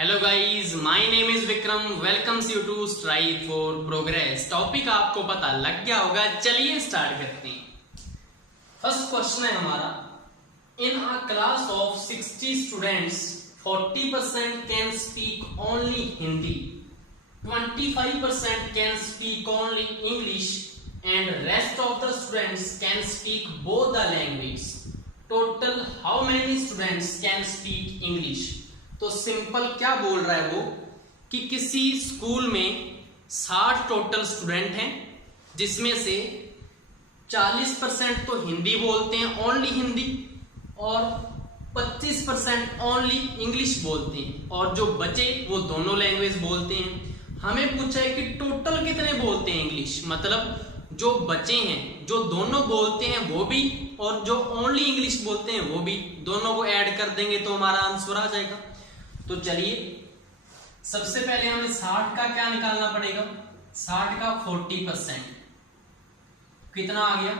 Hello guys, my name is Vikram. Welcomes you to strive for progress. Topic आपको पता लग गया होगा, चलिए स्टार्ट करते हैं। फर्स्ट क्वेश्चन है हमारा, in a class of 60 students 40% can speak only Hindi, 25% can speak only English and rest of the students can speak both the language. Total how many students can speak English. तो simple क्या बोल रहा है वो कि किसी स्कूल में 60 total student हैं, जिसमें से 40% तो हिंदी बोलते हैं, ओनली हिंदी, और 25% ओनली इंग्लिश बोलते हैं, और जो बचे वो दोनों लैंग्वेज बोलते हैं। हमें पूछा है कि टोटल कितने बोलते हैं इंग्लिश, मतलब जो बचे हैं, जो दोनों बोलते हैं वो भी और जो ओनली इंग्लिश बोलते हैं वो भी, दोनों को ऐड कर देंगे तो हमारा आंसर आ जाएगा। तो चलिए सबसे पहले हमें 60 का क्या निकालना पड़ेगा। 60 का 40% कितना आ गया,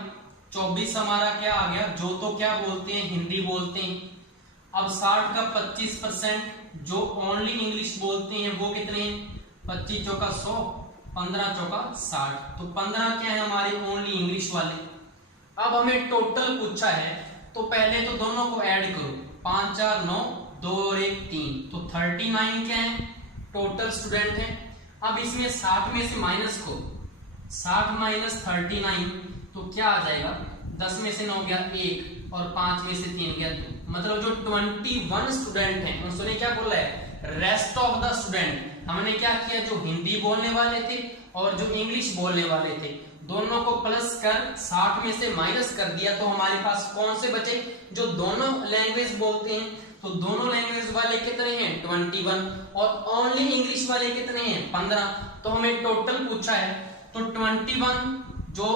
24 हमारा क्या आ गया, जो तो क्या बोलते हैं, हिंदी बोलते हैं। अब 60 का 25% जो ओनली इंग्लिश बोलते हैं वो कितने हैं, 25 चौका 100, 15 चौका 60, तो 15 क्या है हमारे ओनली इंग्लिश वाले। अब हमें टोटल पूछा है, तो पहले तो दोनों को ऐड करो, 5 4 9, 2 और 1 3, तो 39 क्या है टोटल स्टूडेंट है। अब इसमें 60 में से माइनस को, 60 माइनस 39, तो क्या आ जाएगा, 10 में से 9 गया 1 और 5 में से 3 गया 2, मतलब जो 21 स्टूडेंट हैं उन्होंने क्या बोला है, रेस्ट ऑफ द स्टूडेंट। हमने क्या किया, जो हिंदी बोलने वाले थे और जो इंग्लिश बोलने वाले थे दोनों को प्लस कर 60 में से माइनस कर दिया, तो हमारे पास कौन से बचे, जो दोनों लैंग्वेज बोलते हैं। तो दोनों लैंग्वेज वाले कितने हैं 21, और ओनली इंग्लिश वाले कितने हैं 15। तो हमें टोटल पूछा है, तो 21 जो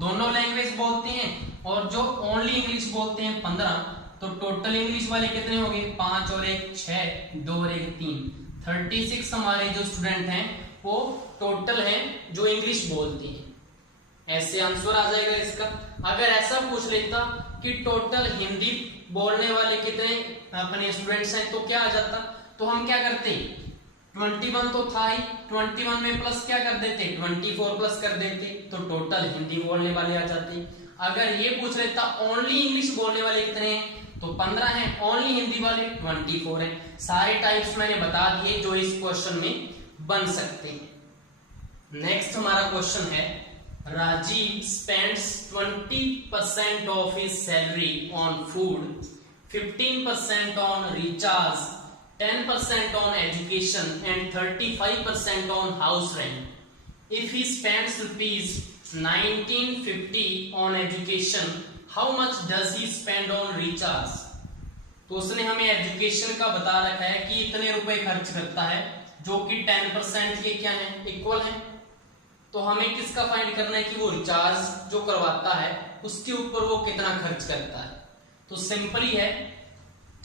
दोनों लैंग्वेज बोलते हैं और जो ओनली इंग्लिश बोलते हैं 15, तो टोटल इंग्लिश वाले कितने हो गए, 5 और 1 6, 2 और 1 3, 36 हमारे जो स्टूडेंट हैं वो टोटल हैं जो इंग्लिश बोलते हैं। ऐसे आंसर आ जाएगा इसका। अगर ऐसा पूछ लेता कि टोटल हिंदी बोलने वाले कितने अपने स्टूडेंट्स हैं, तो क्या आ जाता, तो हम क्या करते, 21 तो था ही, 21 में प्लस क्या कर देते, 24 प्लस कर देते, तो टोटल हिंदी बोलने वाले आ जाते। अगर ये पूछ लेता ओनली इंग्लिश बोलने वाले कितने हैं, तो 15 हैं, ओनली हिंदी वाले 24 हैं। सारे टाइप्स मैंने बता दिए जो इस क्वेश्चन में बन सकते हैं। नेक्स्ट हमारा क्वेश्चन है, Rajiv spends 20% of his salary on food, 15% on recharge, 10% on education and 35% on house rent. If he spends rupees 1950 on education, how much does he spend on recharge? तो उसने हमें education का बता रखा है कि इतने रुपए खर्च करता है, जो कि 10% के क्या है, इक्वल है। तो हमें किसका फाइंड करना है कि वो रिचार्ज जो करवाता है उसके ऊपर वो कितना खर्च करता है। तो सिंपल ही है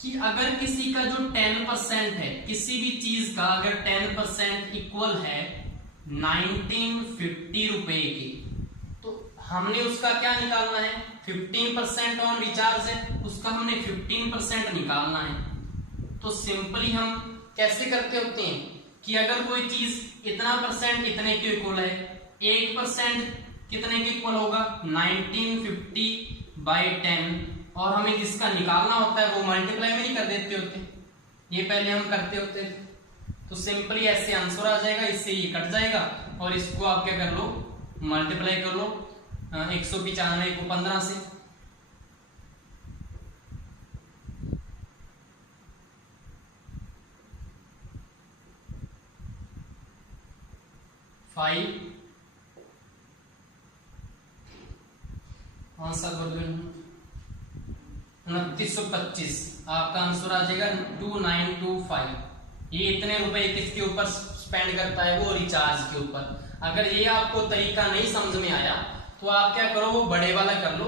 कि अगर किसी का जो 10% है, किसी भी चीज का अगर 10% इक्वल है 1950 रुपए की, तो हमने उसका क्या निकालना है, 15% ऑन रिचार्ज है, उसका हमने 15% निकालना है। तो सिंपली हम कैसे करते होते हैं कि अगर कोई चीज इतना परसेंट इतने के इक्वल है, 1% कितने के इक्वल होगा, 1950/10, और हमें जिसका निकालना होता है वो मल्टीप्लाई में नहीं कर देते होते, ये पहले हम करते होते थे। तो सिंपली ऐसे आंसर आ जाएगा, इससे ये कट जाएगा और इसको आप क्या कर लो, मल्टीप्लाई कर लो 195 को 15 से। आंसर 2925, आपका आंसर आ जाएगा 2925। ये इतने रुपए किसके ऊपर स्पेंड करता है, वो रिचार्ज के ऊपर। अगर ये आपको तरीका नहीं समझ में आया तो आप क्या करो, वो बड़े वाला कर लो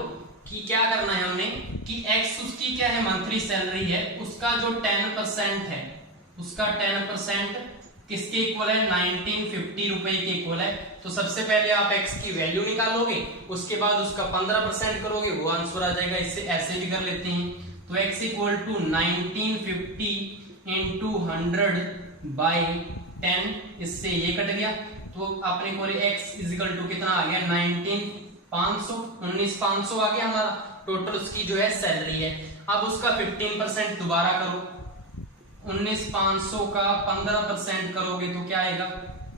कि क्या करना है हमने कि एक्स उसकी क्या है, मंथली सैलरी है, उसका जो 10% है, उसका 10% किसके इक्वल है, 1950 रुपए के इक्वल है। तो सबसे पहले आप x की वैल्यू निकालोगे, उसके बाद उसका 15% करोगे, वो आंसर आ जाएगा। इससे ऐसे भी कर लेते हैं, तो x equal to 1950 into 100 by 10, इससे ये कट गया तो अपने को x इजिकल टू कितना आ गया 19,500 आ गया हमारा टोटल उसकी जो है सैलरी है। अब उसका 15% दोबारा करो, 19,500 का 15% करोगे तो क्या आएगा,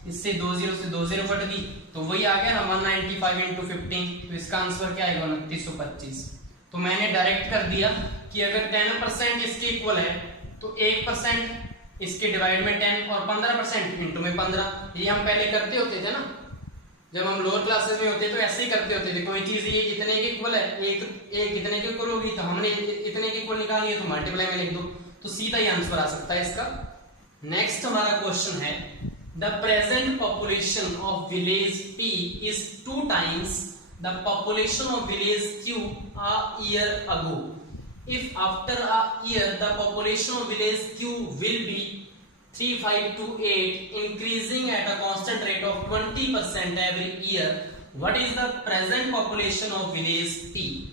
इससे 20 से 20 कट गई तो वही आ गया ना 195 इंटू 15, तो इसका आंसर क्या आएगा 2925। तो मैंने डायरेक्ट कर दिया कि अगर 10% इसके इक्वल है तो 1% इसके डिवाइड में 10 और 15% इंटू में 15। ये हम पहले करते होते थे ना, जब हम लोअर क्लासेस में होते तो ऐसे ही करते होते थे। कोई चीज ये कितने के इक्वल है, एक कितने के इक्वल होगी, तो हमने इतने के इक्वल निकाली है तो मल्टीप्लाई में लिख दो, तो सीधा ही आंसर आ सकता है इसका। नेक्स्ट हमारा क्वेश्चन है the present population of village P is 2 times the population of village Q a year ago. If after a year the population of village Q will be 3528 increasing at a constant rate of 20% every year, what is the present population of village P?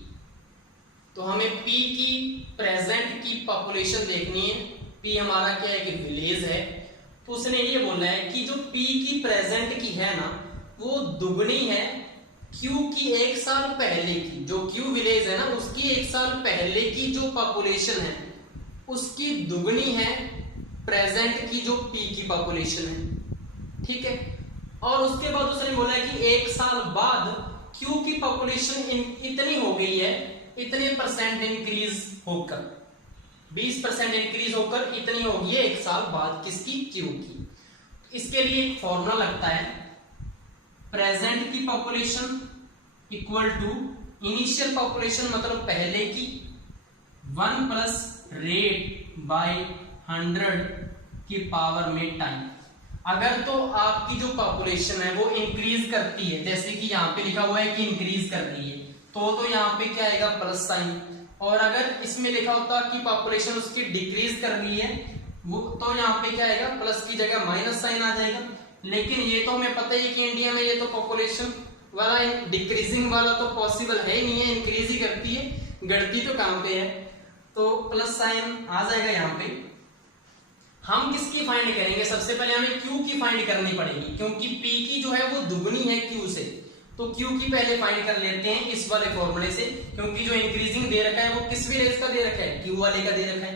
तो हमें P की present की population देखनी है। P हमारा क्या है कि विलेज है, तो उसने ये बोला है कि जो P की प्रेजेंट की है ना वो दुगनी है Q की एक साल पहले की, जो Q विलेज है ना उसकी एक साल पहले की जो पॉपुलेशन है उसकी दुगनी है प्रेजेंट की जो P की पॉपुलेशन है, ठीक है। और उसके बाद उसने बोला है कि एक साल बाद Q की पॉपुलेशन इतनी हो गई है, इतने परसेंट इंक्रीज होकर 20% इंक्रीज होकर इतनी होगी है एक साल बाद किसकी, Q की। इसके लिए एक फॉर्मूला लगता है, प्रेजेंट की population equal to initial population मतलब पहले की 1 प्लस रेट बाय 100 की पावर में टाइम। अगर तो आपकी जो पॉपुलेशन है वो इंक्रीज करती है, जैसे कि यहाँ पे लिखा हुआ है कि इंक्रीज कर रही है, तो यहाँ पे क्या आएगा प्लस साइन। और अगर इसमें लिखा होता कि पॉपुलेशन उसकी डिक्रीज कर रही है वो, तो यहाँ पे क्या आएगा प्लस की जगह माइनस साइन आ जाएगा। लेकिन ये तो हमें पता ही कि इंडिया में ये तो पॉपुलेशन वाला डिक्रीजिंग वाला तो पॉसिबल है ही नहीं है, इंक्रीज ही करती है, घटती तो कहां पे है, तो प्लस साइन आ जाएगा यहाँ पे। हम किसकी फाइंड करेंगे, सबसे पहले हमें Q की फाइंड करनी पड़ेगी क्योंकि P की जो है वो दुगनी है Q से, तो Q की पहले फाइंड कर लेते हैं इस वाले फॉर्मूले से, क्योंकि जो इंक्रीजिंग दे रखा है वो किस विलेज का दे रखा है, Q वाले का दे रखा है।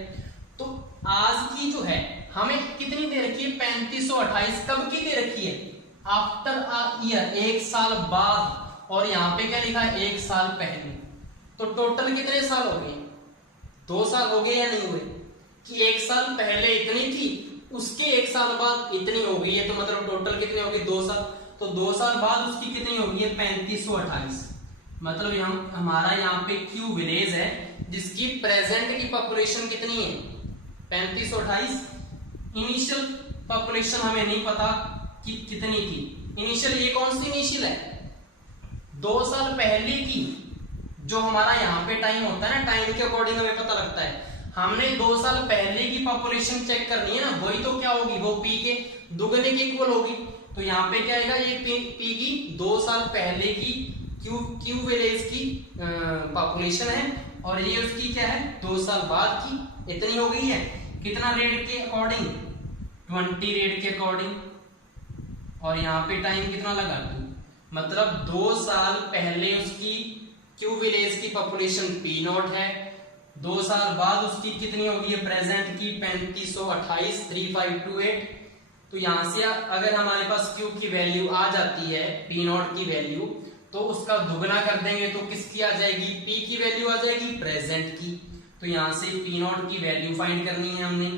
तो आज की जो है हमें कितनी दे रखी है 3528, कब की दे रखी है आफ्टर अ ईयर, एक साल बाद, और यहाँ पे क्या लिखा है एक साल पहले। तो टोटल कितने साल हो गए, 2 साल हो गए या नहीं हुए, कि एक साल पहले इतनी थी उसके एक साल बाद इतनी हो गई है, तो मतलब टोटल कितने हो गए 2 साल। तो 2 साल बाद उसकी कितनी हो गई है 3528, मतलब हमारा यहाँ पे Q विलेज है जिसकी प्रेजेंट की पॉपुलेशन कितनी है 3528। इनिशियल पॉपुलेशन हमें नहीं पता कि कितनी थी, इनिशियल ये कौन सी इनिशियल है 2 साल पहले की, जो हमारा यहाँ पे टाइम होता है ना, टाइम के अकॉर्डिंग हमें पता लगता है। हमने 2 साल पहले की पॉपुलेशन चेक करनी है ना, वही तो क्या होगी वो P के दुगने के इक्वल होगी। तो यहाँ पे क्या आएगा, ये P की 2 साल पहले की Q विलेज की पॉपुलेशन है, और ये उसकी क्या है 2 साल बाद की इतनी हो गई है, कितना रेट के अकॉर्डिंग 20 रेट के अकॉर्डिंग, और यहाँ पे टाइम कितना लगा 2, मतलब 2 साल पहले उसकी Q विलेज की पॉपुलेशन P0 है, 2 साल बाद उसकी कितनी होगी है प्रेजेंट की 3528 3528। तो यहां से अगर हमारे पास Q की वैल्यू आ जाती है P0 की वैल्यू, तो उसका दुगना कर देंगे तो किसकी आ जाएगी, P की वैल्यू आ जाएगी प्रेजेंट की। तो यहां से P0 की वैल्यू फाइंड करनी है हमने,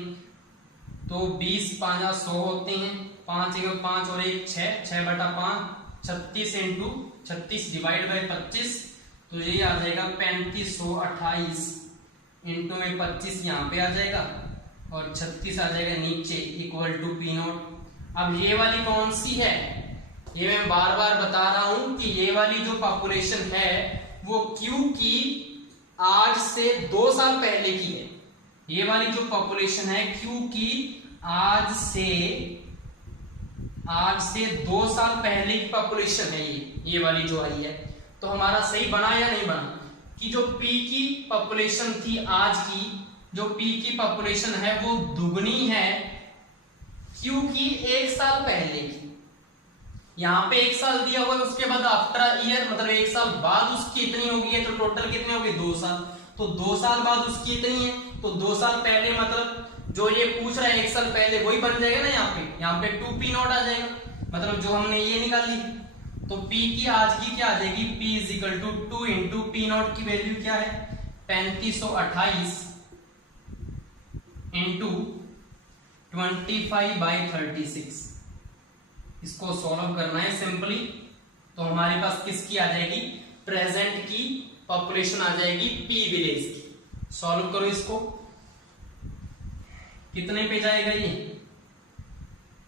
तो 20 5 100 होते हैं, 5 1 5 और 1 6 6/5 36 इंटू 36 डिवाइड बाय 25, तो ये आ जाएगा 3528 इंटू में 25 यहाँ पे आ जाएगा और 36 आ जाएगा नीचे इक्वल टू P0। अब ये वाली कौन सी है, ये मैं बार बार बता रहा हूं कि ये वाली जो पॉपुलेशन है वो Q की आज से 2 साल पहले की है। ये वाली जो पॉपुलेशन है Q की आज से 2 साल पहले की पॉपुलेशन है ये वाली जो आई है। तो हमारा सही बना या नहीं बना कि जो P की पॉपुलेशन थी आज की, जो P की पॉपुलेशन है वो दुगनी है क्योंकि एक साल पहले की, यहाँ पे एक साल दिया हुआ है, उसके बाद आफ्टर ईयर मतलब एक साल बाद उसकी इतनी होगी है, तो टोटल कितने हो गए 2 साल। तो 2 साल बाद उसकी इतनी है, तो 2 साल पहले मतलब जो ये पूछ रहा है 1 साल पहले वही बन जाएगा ना, यहाँ पे 2p नॉट आ जाएगा, मतलब जो हमने ये निकाली। तो p की आज की क्या आ जाएगी, p is equal to 2 into P naught की वैल्यू क्या है 3528 इंटू 25/36। इसको सॉल्व करना है सिंपली, तो हमारे पास किसकी आ जाएगी, प्रेजेंट की पॉपुलेशन आ जाएगी पी विलेज की। सॉल्व करो इसको, कितने पे जाएगा ये,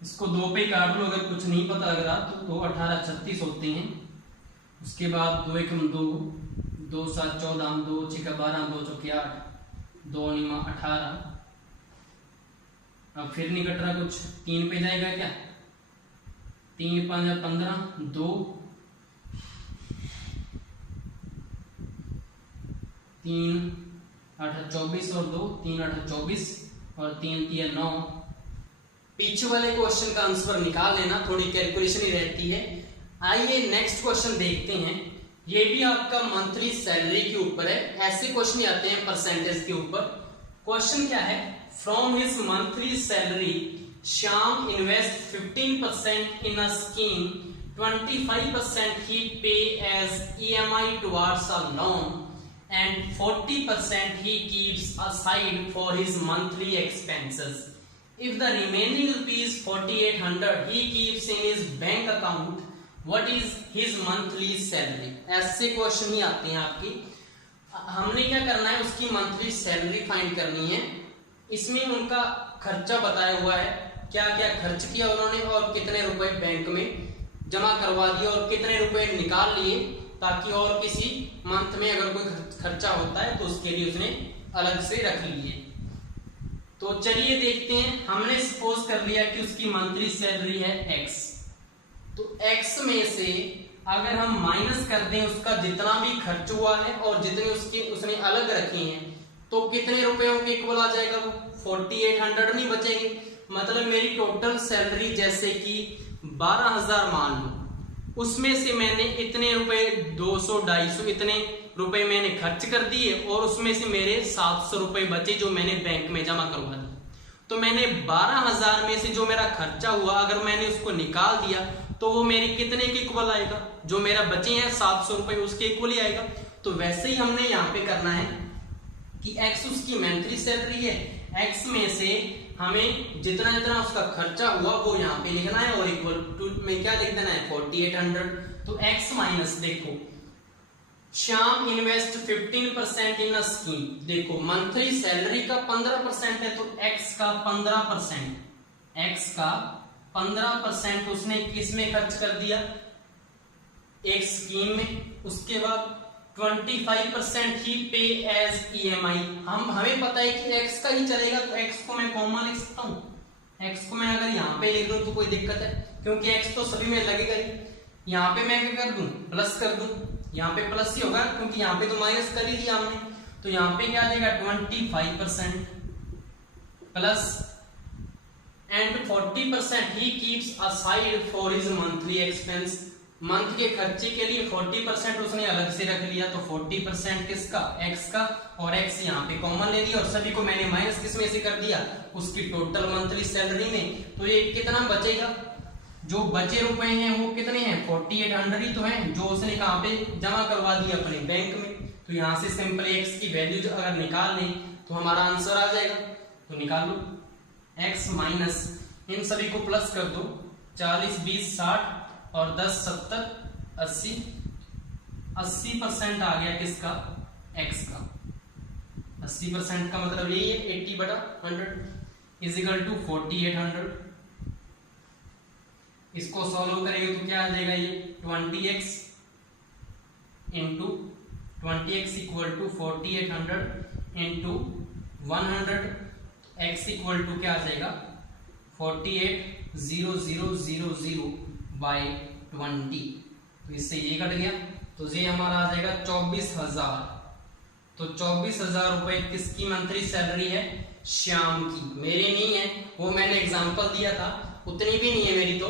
इसको 2 पे काट लो अगर कुछ नहीं पता लग रहा तो। 2 18 36 होते हैं, उसके बाद 2 1 2, 2 7 14, 2 6 12, 2 4 8, 2 9 18। अब फिर नहीं कट रहा कुछ, 3 पे जाएगा क्या, 3 5 15, 2 3 8 24 और 2 3 8 24 और 3 3 9। पीछे वाले क्वेश्चन का आंसर निकाल लेना, थोड़ी कैलकुलेशन ही रहती है। आइए नेक्स्ट क्वेश्चन देखते हैं, ये भी आपका मंथली सैलरी के ऊपर है। ऐसे क्वेश्चन ही आते हैं परसेंटेज के ऊपर। क्वेश्चन क्या है, from his monthly salary Shyam invest 15% in a scheme, 25% he pay as EMI towards a loan and 40% he keeps aside for his monthly expenses. If the remaining rupees 4800 he keeps in his bank account, what is his monthly salary? ऐसे question ही आते हैं आपकी। हमने क्या करना है, उसकी monthly salary find करनी है। इसमें उनका खर्चा बताया हुआ है, क्या क्या खर्च किया उन्होंने और कितने रुपए बैंक में जमा करवा दिए और कितने रुपए निकाल लिए, ताकि और किसी मंथ में अगर कोई खर्चा होता है तो उसके लिए उसने अलग से रख लिए। तो चलिए देखते हैं, हमने सपोज कर लिया कि उसकी मंथली सैलरी है x, तो x में से अगर हम माइनस कर दें उसका जितना भी खर्च हुआ है और जितने उसने अलग रखे हैं, तो कितने रुपयों के इक्वल आ जाएगा वो 4800 नहीं बचेंगे। मतलब मेरी टोटल सैलरी जैसे कि 12,000 मान लो, उसमें से मैंने इतने रुपए 200 250 इतने रुपए मैंने खर्च कर दिए और उसमें से मेरे 700 रुपए बचे जो मैंने बैंक में जमा करवा दिए। तो मैंने 12,000 में से जो मेरा खर्चा हुआ अगर मैंने उसको निकाल दिया तो वो मेरे कितने के इक्वल आएगा, जो मेरा बचे हैं 700 रुपए उसके इक्वल ही आएगा। तो वैसे ही हमने यहाँ पे करना है कि x उसकी मंथली सैलरी है, x में से हमें जितना जितना उसका खर्चा हुआ वो यहाँ पे लिखना है और इक्वल टू में क्या लिख देना है 4800। तो x माइनस, देखो Shyam invest 15% in a scheme, देखो मंथली सैलरी का 15% है तो x का 15% उसने किसमें खर्च कर दिया, एक स्कीम में। उसके बाद 25% ही पे एज EMI, हमें पता है कि x का ही चलेगा तो x को मैं कॉमन लिख सकता हूँ। x को मैं अगर यहाँ पे लिख दूं तो कोई दिक्कत है, क्योंकि x तो सभी में लगेगा ही। यहाँ पे मैं क्या कर दूं, प्लस कर दूं, यहाँ पे प्लस ही होगा क्योंकि यहाँ पे तो माइनस कर ही दिया हमने। तो यहाँ पे क्या आ जाएगा 25% plus and 40% he keeps aside for his monthly expense, month के खर्चे के लिए 40% उसने अलग से रख लिया। तो 40% किसका, x का, और x यहाँ पे कॉमन ले लिया और सभी को मैंने माइनस किस में से कर दिया, उसकी टोटल मंथली सैलरी में। तो ये कितना बचेगा, जो बचे रुपए हैं वो कितने हैं 4800 ही तो हैं, जो उसने कहाँ पे जमा करवा दिया अपने बैंक में। तो यहाँ से सिंपली x की वैल्यू अगर निकाल लें तो हमारा आंसर आ जाएगा। तो निकाल लो x माइनस, इन सभी को प्लस कर दो, 40 20 60 और 10 70 80, 80% आ गया किसका, x का। 80% का मतलब यही है 80/100 इज इक्वल टू 4800। इसको सॉल्व करेंगे तो क्या आ जाएगा, ये 20x into 20x equal to 4800 into 100, x equal to क्या आ जाएगा 48,0000 बाई 20। तो इससे ये कट गया तो ये हमारा आ जाएगा 24,000। तो 24,000 रुपए किसकी मंथली सैलरी है, श्याम की, मेरे नहीं है, वो मैंने एग्जांपल दिया था, उतनी भी नहीं है मेरी तो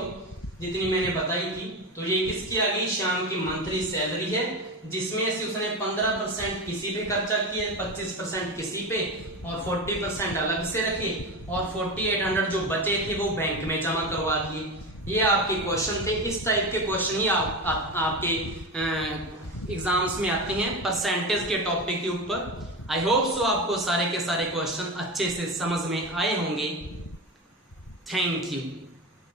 जितनी मैंने बताई थी। तो ये किसकी आ गई, श्याम की मंथली सैलरी है, जिसमें से उसने 15% किसी पे खर्चा किए, 25% किसी पे और 40% अलग से रखे और 4800 जो बचे थे वो बैंक में जमा करवा दिए। ये आपके क्वेश्चन थे। इस टाइप के क्वेश्चन ही आपके एग्जाम्स में आते हैं परसेंटेज के टॉपिक के ऊपर। आई होप सो आपको सारे के सारे क्वेश्चन अच्छे से समझ में आए होंगे। Thank you.